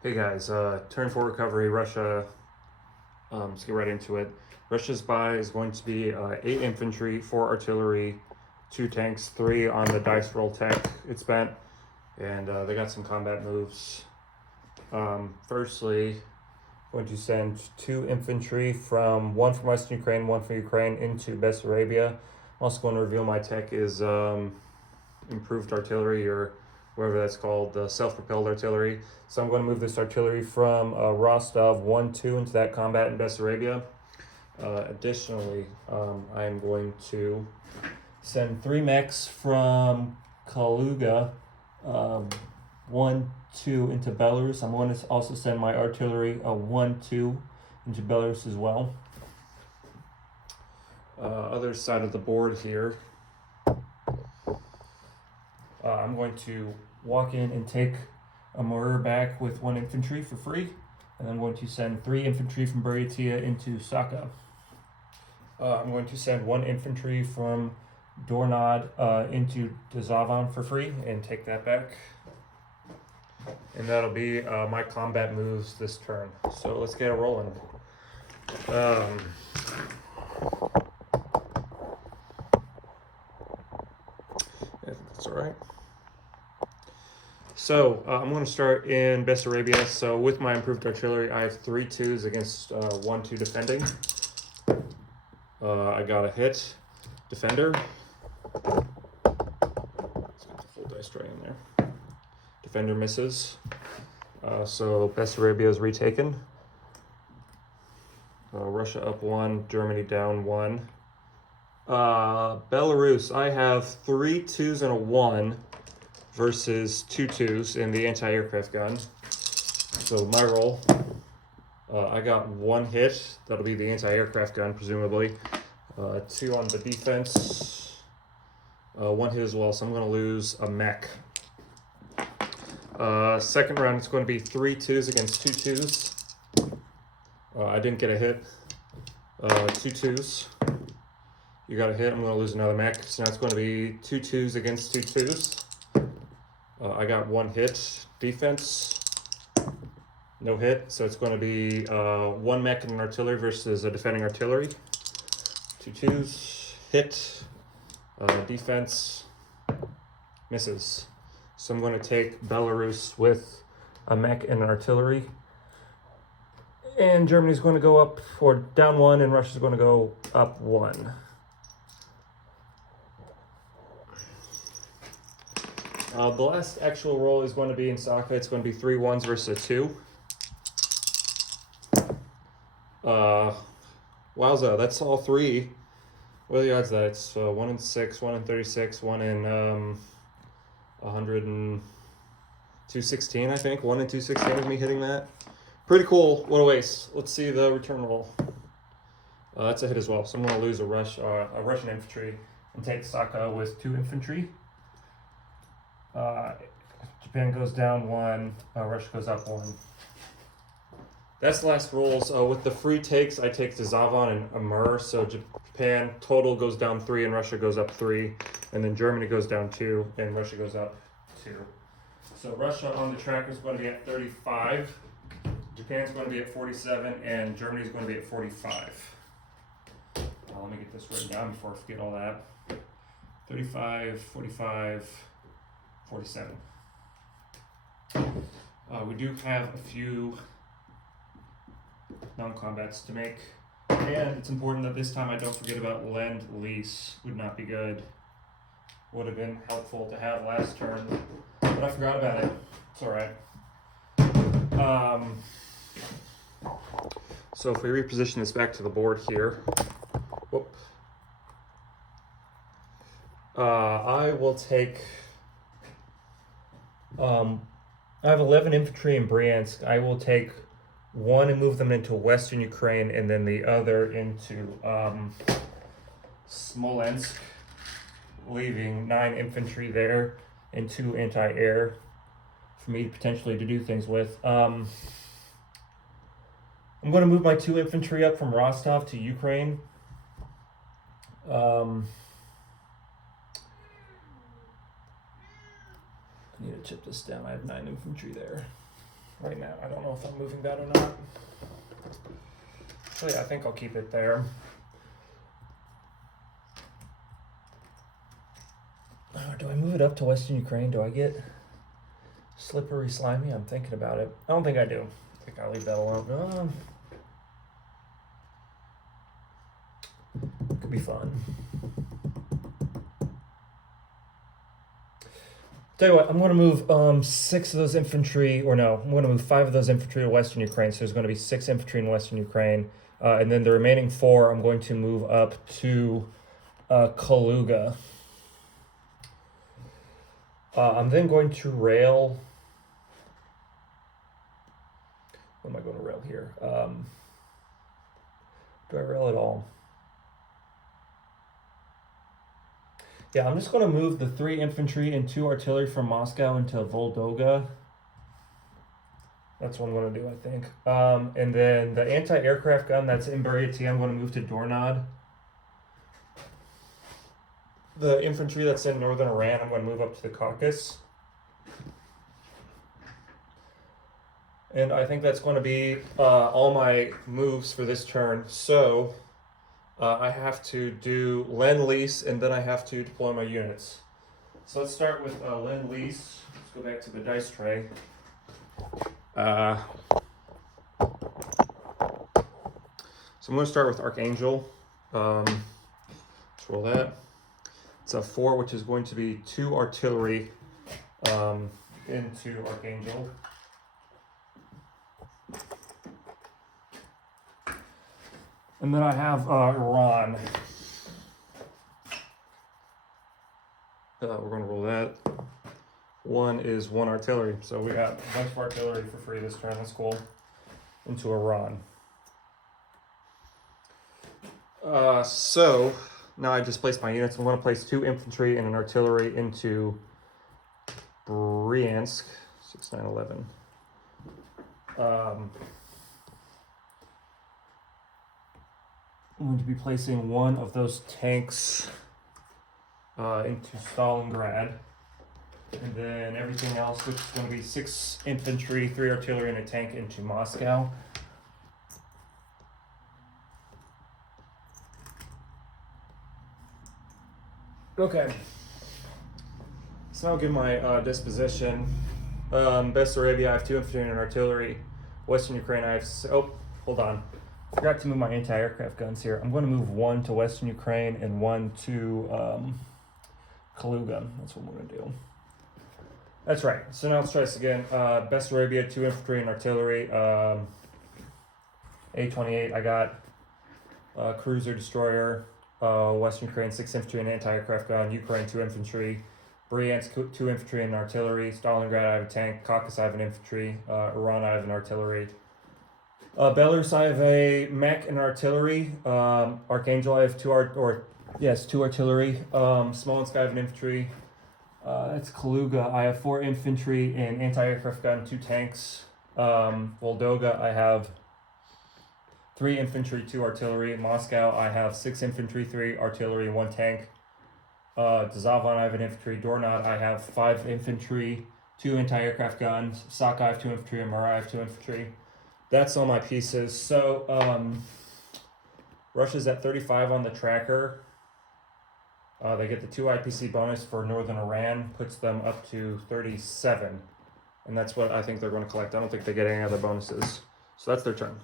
Hey guys, turn for recovery, Russia. Let's get right into it. Russia's buy is going to be 8 infantry, 4 artillery, 2 tanks, 3 on the dice roll tech it's spent, and they got some combat moves. Firstly, going to send 2 infantry one from Western Ukraine, 1 from Ukraine into Bessarabia. I'm also going to reveal my tech is improved artillery, or whatever that's called, the self-propelled artillery. So I'm going to move this artillery from Rostov 1-2 into that combat in Bessarabia. Additionally, I'm going to send 3 mechs from Kaluga 1-2 into Belarus. I'm going to also send my artillery 1-2 into Belarus as well. Other side of the board here, I'm going to walk in and take a Marur back with 1 infantry for free, and I'm going to send 3 infantry from Buryatia into Saka. I'm going to send 1 infantry from Dornod into Dazavan for free and take that back. And that'll be my combat moves this turn. So let's get it rolling. I think that's all right. So I'm going to start in Bessarabia. So with my improved artillery, I have 3 2s against 1-2 defending. I got a hit defender. Let's get the full dice tray in there. Defender misses. So Bessarabia is retaken. Russia up 1, Germany down 1. Belarus, I have 3 2s and a 1 versus 2 2s in the anti-aircraft gun. So my roll, I got 1 hit. That'll be the anti-aircraft gun, presumably. 2 on the defense. 1 hit as well, so I'm going to lose a mech. Second round, it's going to be 3 2s against 2 2s. I didn't get a hit. 2 2s. You got a hit, I'm going to lose another mech. So now it's going to be 2 2s against 2 2s. I got 1 hit. Defense, no hit. So it's going to be 1 mech and an artillery versus a defending artillery. 2 2s. Hit. Defense. Misses. So I'm going to take Belarus with a mech and an artillery. And Germany's going to go up or down 1, and Russia's going to go up 1. The last actual roll is going to be in Saka. It's going to be 3 1s versus a 2. Wowza, that's all 3. What are the odds of that? It's 1 in 6, 1 in 36, 1 in 100 and 216, I think. 1 in 216 is me hitting that. Pretty cool. What a waste. Let's see the return roll. That's a hit as well. So I'm going to lose a Russian infantry and take Saka with 2 infantry. Japan goes down 1. Russia goes up 1. That's the last rolls. With the free takes, I take Dazavan and Amur. So Japan total goes down 3 and Russia goes up 3. And then Germany goes down 2 and Russia goes up 2. So Russia on the track is going to be at 35. Japan's going to be at 47, and Germany's going to be at 45. Let me get this written down before I forget all that. 35, 45, 47. We do have a few non-combats to make, and it's important that this time I don't forget about Lend-Lease. Would not be good. Would have been helpful to have last turn, but I forgot about it. It's all right. So if we reposition this back to the board here, I will take, I have 11 infantry in Bryansk. I will take 1 and move them into Western Ukraine, and then the other into Smolensk, leaving 9 infantry there and 2 anti-air for me potentially to do things with. I'm going to move my 2 infantry up from Rostov to Ukraine. I need to chip this down. I have 9 infantry there. right now. I don't know if I'm moving that or not. Actually, I think I'll keep it there. Do I move it up to Western Ukraine? Do I get slippery, slimy? I'm thinking about it. I don't think I do. I think I'll leave that alone. Could be fun. Tell you what, I'm going to move 6 of those infantry, I'm going to move 5 of those infantry to Western Ukraine. So there's going to be 6 infantry in Western Ukraine. And then the remaining 4, I'm going to move up to Kaluga. I'm then going to rail. What am I going to rail here? Do I rail at all? Yeah, I'm just going to move the 3 infantry and 2 artillery from Moscow into Voldoga. That's what I'm going to do, I think. And then the anti-aircraft gun that's in Buryatia, I'm going to move to Dornod. The infantry that's in northern Iran, I'm going to move up to the Caucasus. And I think that's going to be all my moves for this turn. So I have to do Lend-Lease, and then I have to deploy my units. So let's start with Lend-Lease. Let's go back to the dice tray. So I'm going to start with Archangel. Let's roll that. It's a 4, which is going to be 2 artillery into Archangel. And then I have Iran. We're going to roll that. 1 is 1 artillery. So we got a bunch of artillery for free this turn. That's cool. Into Iran. So now I just placed my units. I'm going to place 2 infantry and an artillery into Bryansk. 6, 9, 11. I'm going to be placing 1 of those tanks into Stalingrad. And then everything else, which is going to be 6 infantry, 3 artillery, and a tank into Moscow. Okay. So now I'll give my disposition. Bessarabia, I have 2 infantry and an artillery. Western Ukraine, I have... hold on. Forgot to move my anti-aircraft guns here. I'm going to move 1 to Western Ukraine and 1 to Kaluga. That's what I'm going to do. That's right. So now let's try this again. Bessarabia, 2 infantry and artillery. A-28, I got cruiser, destroyer. Western Ukraine, 6 infantry and anti-aircraft gun. Ukraine, 2 infantry. Bryansk, 2 infantry and artillery. Stalingrad, I have a tank. Caucasus, I have an infantry. Iran, I have an artillery. Belarus, I have a mech and artillery. Archangel, I have 2 artillery. Smolensk, I have an infantry. That's Kaluga. I have 4 infantry and anti-aircraft gun, 2 tanks. Voldoga, I have 3 infantry, 2 artillery. Moscow, I have 6 infantry, 3 artillery, 1 tank. Dzavan, I have an infantry. Dornod, I have 5 infantry, 2 anti-aircraft guns. Sak, I have 2 infantry, and Murat, I have 2 infantry. That's all my pieces. So Russia's at 35 on the tracker. They get the 2 IPC bonus for Northern Iran, puts them up to 37. And that's what I think they're going to collect. I don't think they get any other bonuses. So that's their turn.